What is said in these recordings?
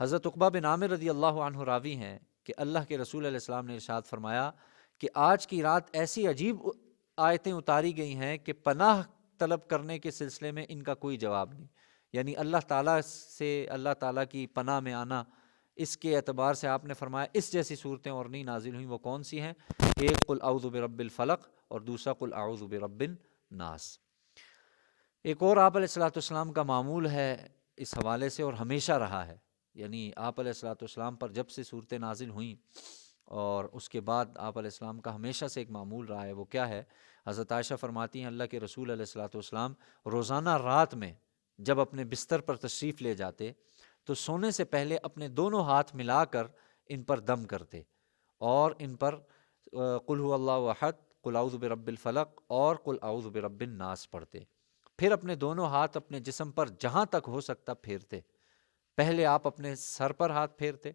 حضرت عقبہ بن عامر رضی اللہ عنہ راوی ہیں کہ اللہ کے رسول علیہ السلام نے ارشاد فرمایا کہ آج کی رات ایسی عجیب آیتیں اتاری گئی ہیں کہ پناہ طلب کرنے کے سلسلے میں ان کا کوئی جواب نہیں، یعنی اللہ تعالیٰ سے، اللہ تعالیٰ کی پناہ میں آنا، اس کے اعتبار سے آپ نے فرمایا اس جیسی صورتیں اور نہیں نازل ہوئیں۔ وہ کون سی ہیں؟ ایک قل اعوذ برب الفلق اور دوسرا قل اعوذ برب الناس۔ ایک اور آپ علیہ الصلوۃ والسلام کا معمول ہے اس حوالے سے، اور ہمیشہ رہا ہے، یعنی آپ علیہ الصلوۃ والسلام پر جب سے صورتیں نازل ہوئیں اور اس کے بعد آپ علیہ السلام کا ہمیشہ سے ایک معمول رہا ہے، وہ کیا ہے؟ حضرت عائشہ فرماتی ہیں اللہ کے رسول علیہ الصلوۃ والسلام روزانہ رات میں جب اپنے بستر پر تشریف لے جاتے تو سونے سے پہلے اپنے دونوں ہاتھ ملا کر ان پر دم کرتے اور ان پر قل هو اللہ احد، قل اعوذ برب الفلق اور قل اعوذ برب الناس پڑھتے، پھر اپنے دونوں ہاتھ اپنے جسم پر جہاں تک ہو سکتا پھیرتے۔ پہلے آپ اپنے سر پر ہاتھ پھیرتے،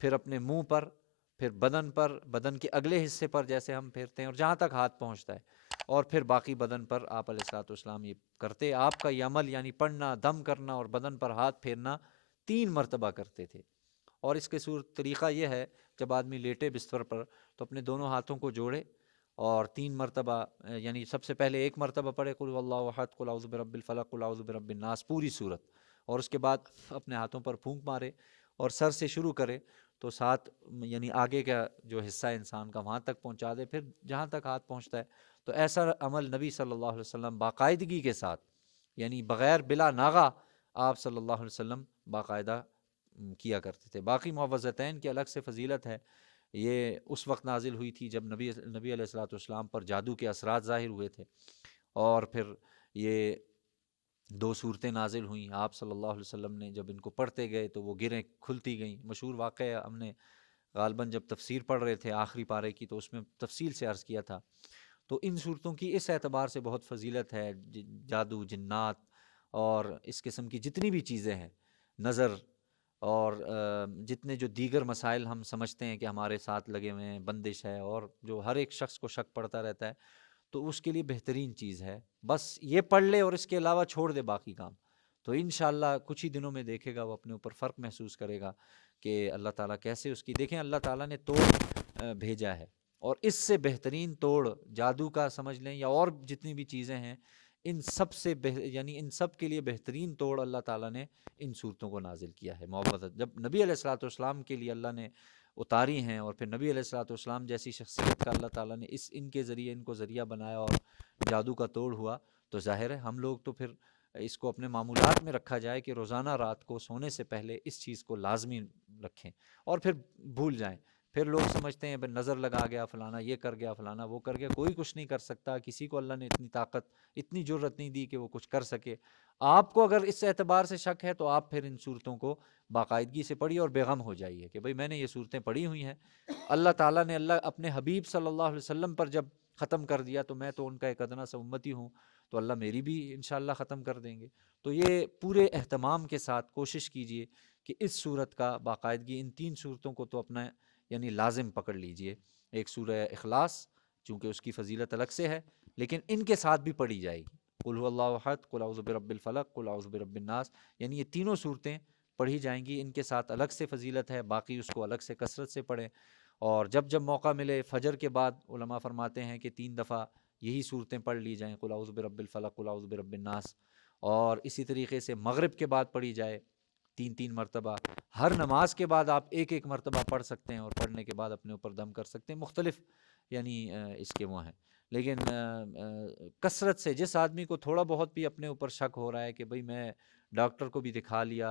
پھر اپنے منہ پر، پھر بدن پر، بدن کے اگلے حصے پر جیسے ہم پھیرتے ہیں اور جہاں تک ہاتھ پہنچتا ہے، اور پھر باقی بدن پر آپ علیہ الصلوۃ والسلام یہ کرتے۔ آپ کا یہ عمل یعنی پڑھنا، دم کرنا اور بدن پر ہاتھ پھیرنا 3 مرتبہ کرتے تھے۔ اور اس کے طریقہ یہ ہے، جب آدمی لیٹے بستر پر تو اپنے دونوں ہاتھوں کو جوڑے اور 3 مرتبہ، یعنی سب سے پہلے 1 مرتبہ پڑھے قل هو اللہ احد، قل اعوذ برب الفلق، قل اعوذ برب الناس، پوری صورت، اور اس کے بعد اپنے ہاتھوں پر پھونک مارے اور سر سے شروع کرے تو ساتھ یعنی آگے کا جو حصہ انسان کا وہاں تک پہنچا دے، پھر جہاں تک ہاتھ پہنچتا ہے۔ تو ایسا عمل نبی صلی اللہ علیہ وسلم باقاعدگی کے ساتھ، یعنی بغیر بلا ناغہ آپ صلی اللہ علیہ وسلم باقاعدہ کیا کرتے تھے۔ باقی معوذتین کی الگ سے فضیلت ہے، یہ اس وقت نازل ہوئی تھی جب نبی علیہ الصلوۃ والسلام پر جادو کے اثرات ظاہر ہوئے تھے، اور پھر یہ 2 صورتیں نازل ہوئیں، آپ صلی اللہ علیہ وسلم نے جب ان کو پڑھتے گئے تو وہ گریں کھلتی گئیں۔ مشہور واقعہ ہم نے غالباً جب تفسیر پڑھ رہے تھے آخری پارے کی تو اس میں تفصیل سے عرض کیا تھا۔ تو ان صورتوں کی اس اعتبار سے بہت فضیلت ہے، جادو، جنات اور اس قسم کی جتنی بھی چیزیں ہیں، نظر اور جتنے جو دیگر مسائل ہم سمجھتے ہیں کہ ہمارے ساتھ لگے ہوئے ہیں، بندش ہے اور جو ہر ایک شخص کو شک پڑتا رہتا ہے، تو اس کے لیے بہترین چیز ہے بس یہ پڑھ لے اور اس کے علاوہ چھوڑ دے باقی کام، تو انشاءاللہ کچھ ہی دنوں میں دیکھے گا وہ اپنے اوپر فرق محسوس کرے گا کہ اللہ تعالیٰ کیسے اس کی، دیکھیں اللہ تعالیٰ نے توڑ بھیجا ہے، اور اس سے بہترین توڑ جادو کا سمجھ لیں یا اور جتنی بھی چیزیں ہیں، ان سب سے یعنی ان سب کے لیے بہترین توڑ اللہ تعالیٰ نے ان صورتوں کو نازل کیا ہے۔ معوذات جب نبی علیہ الصلوۃ والسلام کے لیے اللہ نے اتاری ہیں، اور پھر نبی علیہ الصلوۃ والسلام جیسی شخصیت کا اللہ تعالیٰ نے ان کے ذریعے ان کو ذریعہ بنایا اور جادو کا توڑ ہوا، تو ظاہر ہے ہم لوگ تو پھر اس کو اپنے معمولات میں رکھا جائے کہ روزانہ رات کو سونے سے پہلے اس چیز کو لازمی رکھیں، اور پھر بھول جائیں۔ پھر لوگ سمجھتے ہیں نظر لگا گیا فلانا، یہ کر گیا فلانا، وہ کر گیا، کوئی کچھ نہیں کر سکتا، کسی کو اللہ نے اتنی طاقت، اتنی جرت نہیں دی کہ وہ کچھ کر سکے۔ آپ کو اگر اس اعتبار سے شک ہے تو آپ پھر ان صورتوں کو باقاعدگی سے پڑھیے اور بے غم ہو جائیے کہ بھئی میں نے یہ صورتیں پڑھی ہوئی ہیں، اللہ تعالیٰ نے اپنے حبیب صلی اللہ علیہ وسلم پر جب ختم کر دیا تو میں تو ان کا ایک ادنا سا امتی ہوں، تو اللہ میری بھی انشاءاللہ ختم کر دیں گے۔ تو یہ پورے اہتمام کے ساتھ کوشش کیجئے کہ اس صورت کا باقاعدگی، ان 3 صورتوں کو تو اپنا یعنی لازم پکڑ لیجئے۔ ایک سورہ اخلاص چونکہ اس کی فضیلت الگ سے ہے، لیکن ان کے ساتھ بھی پڑھی جائے گی، قل هو اللہ احد، قل اعوذ برب الفلق، قل اعوذ برب الناس، یعنی یہ تینوں صورتیں پڑھی جائیں گی، ان کے ساتھ الگ سے فضیلت ہے، باقی اس کو الگ سے کثرت سے پڑھیں۔ اور جب جب موقع ملے فجر کے بعد علماء فرماتے ہیں کہ 3 دفعہ یہی صورتیں پڑھ لی جائیں، قل اعوذ برب الفلق، قل اعوذ برب الناس، اور اسی طریقے سے مغرب کے بعد پڑھی جائے 3 مرتبہ۔ ہر نماز کے بعد آپ 1 مرتبہ پڑھ سکتے ہیں، اور پڑھنے کے بعد اپنے اوپر دم کر سکتے ہیں، مختلف یعنی اس کے وہ ہیں، لیکن کثرت سے جس آدمی کو تھوڑا بہت بھی اپنے اوپر شک ہو رہا ہے کہ بھئی میں ڈاکٹر کو بھی دکھا لیا،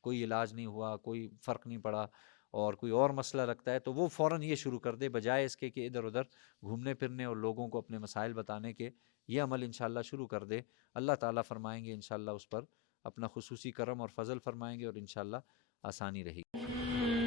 کوئی علاج نہیں ہوا، کوئی فرق نہیں پڑا، اور کوئی اور مسئلہ رکھتا ہے، تو وہ فوراً یہ شروع کر دے، بجائے اس کے کہ ادھر ادھر گھومنے پھرنے اور لوگوں کو اپنے مسائل بتانے کے، یہ عمل انشاءاللہ شروع کر دے۔ اللہ تعالیٰ فرمائیں گے انشاءاللہ اس پر اپنا خصوصی کرم اور فضل فرمائیں گے، اور انشاءاللہ آسانی رہے گی۔